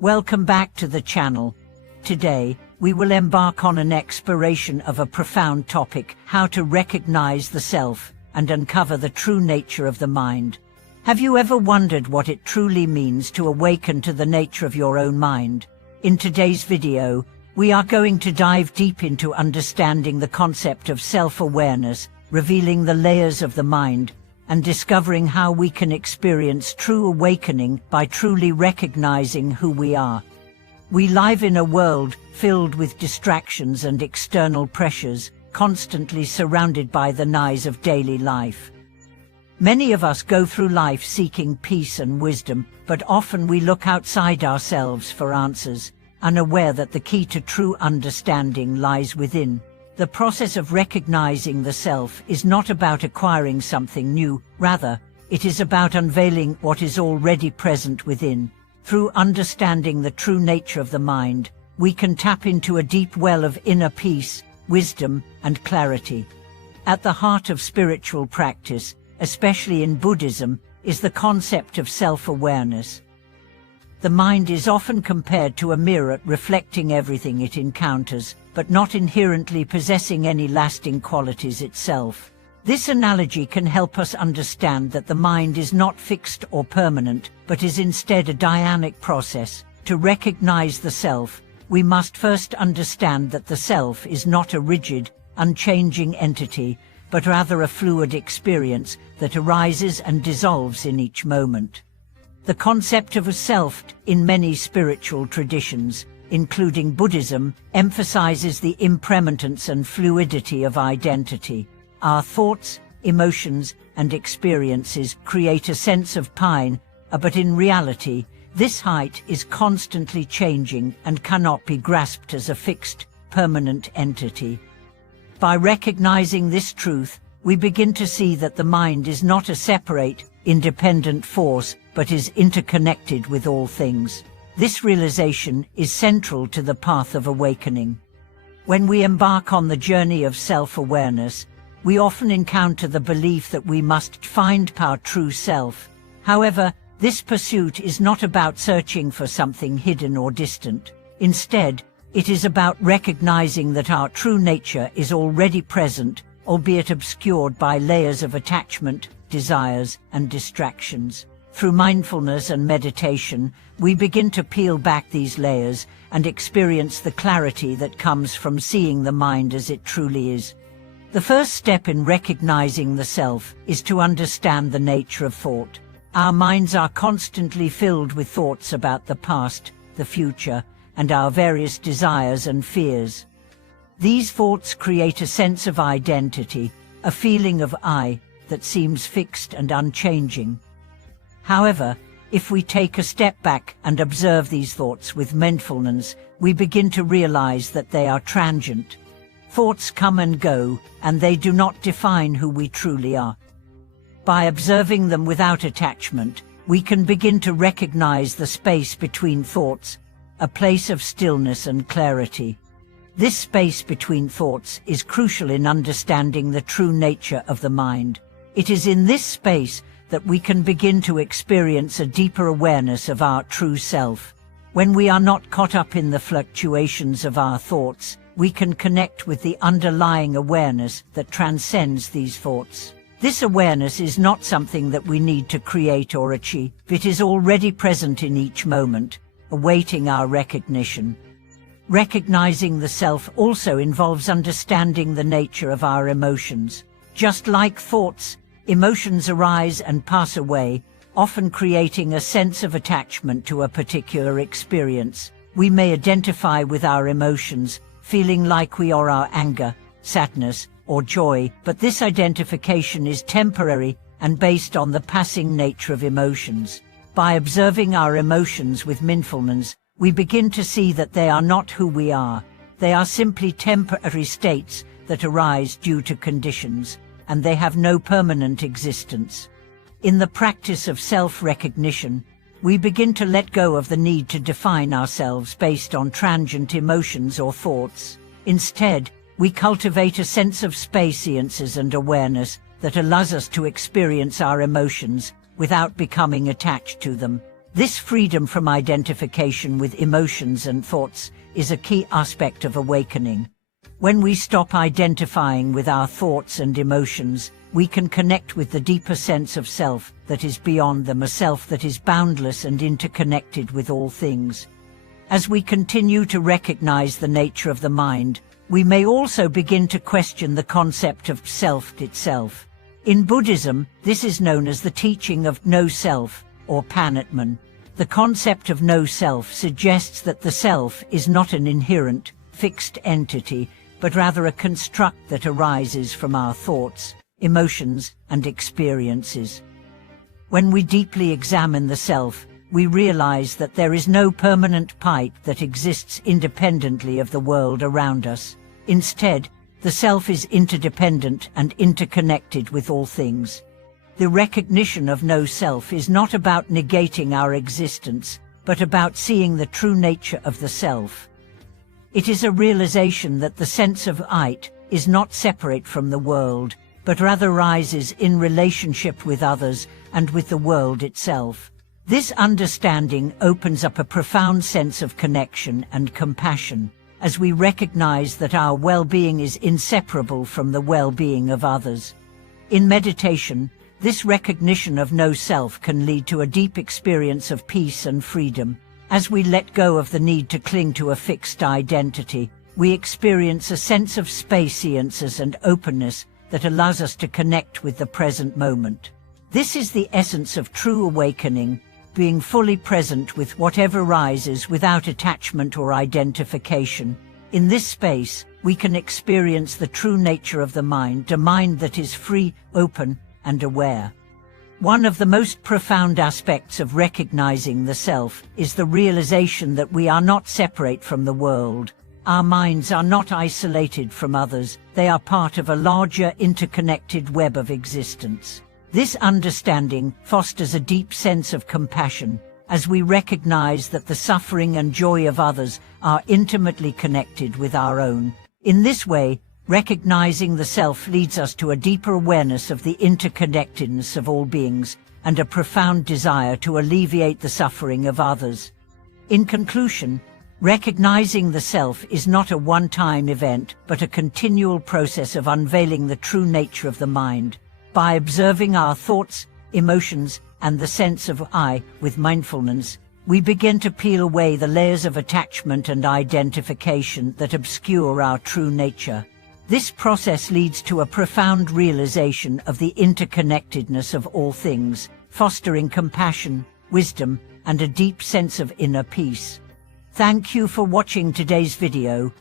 Welcome back to the channel. Today, we will embark on an exploration of a profound topic: how to recognize the self and uncover the true nature of the mind. Have you ever wondered what it truly means to awaken to the nature of your own mind? In today's video, we are going to dive deep into understanding the concept of self-awareness, revealing the layers of the mind, and discovering how we can experience true awakening by truly recognizing who we are. We live in a world filled with distractions and external pressures, constantly surrounded by the noise of daily life. Many of us go through life seeking peace and wisdom, but often we look outside ourselves for answers, unaware that the key to true understanding lies within. The process of recognizing the self is not about acquiring something new, rather, it is about unveiling what is already present within. Through understanding the true nature of the mind, we can tap into a deep well of inner peace, wisdom, and clarity. At the heart of spiritual practice, especially in Buddhism, is the concept of self-awareness. The mind is often compared to a mirror reflecting everything it encounters, but not inherently possessing any lasting qualities itself. This analogy can help us understand that the mind is not fixed or permanent, but is instead a dynamic process. To recognize the self, we must first understand that the self is not a rigid, unchanging entity, but rather a fluid experience that arises and dissolves in each moment. The concept of a self, in many spiritual traditions, including Buddhism, emphasizes the impermanence and fluidity of identity. Our thoughts, emotions, and experiences create a sense of pain, but in reality, this height is constantly changing and cannot be grasped as a fixed, permanent entity. By recognizing this truth, we begin to see that the mind is not a separate, independent force, but is interconnected with all things. This realization is central to the path of awakening. When we embark on the journey of self-awareness, we often encounter the belief that we must find our true self. However, this pursuit is not about searching for something hidden or distant. Instead, it is about recognizing that our true nature is already present, albeit obscured by layers of attachment, desires, and distractions. Through mindfulness and meditation, we begin to peel back these layers and experience the clarity that comes from seeing the mind as it truly is. The first step in recognizing the self is to understand the nature of thought. Our minds are constantly filled with thoughts about the past, the future, and our various desires and fears. These thoughts create a sense of identity, a feeling of I, that seems fixed and unchanging. However, if we take a step back and observe these thoughts with mindfulness, we begin to realize that they are transient. Thoughts come and go, and they do not define who we truly are. By observing them without attachment, we can begin to recognize the space between thoughts, a place of stillness and clarity. This space between thoughts is crucial in understanding the true nature of the mind. It is in this space that we can begin to experience a deeper awareness of our true self. When we are not caught up in the fluctuations of our thoughts, we can connect with the underlying awareness that transcends these thoughts. This awareness is not something that we need to create or achieve. It is already present in each moment, awaiting our recognition. Recognizing the self also involves understanding the nature of our emotions. Just like thoughts, emotions arise and pass away, often creating a sense of attachment to a particular experience. We may identify with our emotions, feeling like we are our anger, sadness, or joy, but this identification is temporary and based on the passing nature of emotions. By observing our emotions with mindfulness, we begin to see that they are not who we are. They are simply temporary states that arise due to conditions, and they have no permanent existence. In the practice of self-recognition, we begin to let go of the need to define ourselves based on transient emotions or thoughts. Instead, we cultivate a sense of spaciousness and awareness that allows us to experience our emotions without becoming attached to them. This freedom from identification with emotions and thoughts is a key aspect of awakening. When we stop identifying with our thoughts and emotions, we can connect with the deeper sense of self that is beyond them, a self that is boundless and interconnected with all things. As we continue to recognize the nature of the mind, we may also begin to question the concept of self itself. In Buddhism, this is known as the teaching of no self, or panatman. The concept of no self suggests that the self is not an inherent, fixed entity, but rather a construct that arises from our thoughts, emotions, and experiences. When we deeply examine the self, we realize that there is no permanent pipe that exists independently of the world around us. Instead, the self is interdependent and interconnected with all things. The recognition of no self is not about negating our existence, but about seeing the true nature of the self. It is a realization that the sense of it is not separate from the world, but rather rises in relationship with others and with the world itself. This understanding opens up a profound sense of connection and compassion, as we recognize that our well-being is inseparable from the well-being of others. In meditation, this recognition of no self can lead to a deep experience of peace and freedom. As we let go of the need to cling to a fixed identity, we experience a sense of spaciousness and openness that allows us to connect with the present moment. This is the essence of true awakening, being fully present with whatever rises without attachment or identification. In this space, we can experience the true nature of the mind, a mind that is free, open, and aware. One of the most profound aspects of recognizing the self is the realization that we are not separate from the world. Our minds are not isolated from others, they are part of a larger interconnected web of existence. This understanding fosters a deep sense of compassion, as we recognize that the suffering and joy of others are intimately connected with our own. In this way, recognizing the self leads us to a deeper awareness of the interconnectedness of all beings and a profound desire to alleviate the suffering of others. In conclusion, recognizing the self is not a one-time event, but a continual process of unveiling the true nature of the mind. By observing our thoughts, emotions, and the sense of I with mindfulness, we begin to peel away the layers of attachment and identification that obscure our true nature. This process leads to a profound realization of the interconnectedness of all things, fostering compassion, wisdom, and a deep sense of inner peace. Thank you for watching today's video.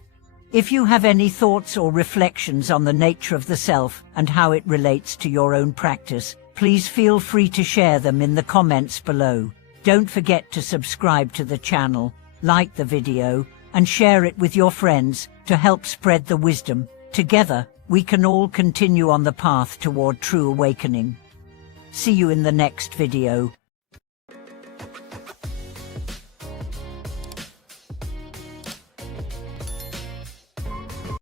If you have any thoughts or reflections on the nature of the self and how it relates to your own practice, please feel free to share them in the comments below. Don't forget to subscribe to the channel, like the video, and share it with your friends to help spread the wisdom. Together, we can all continue on the path toward true awakening. See you in the next video.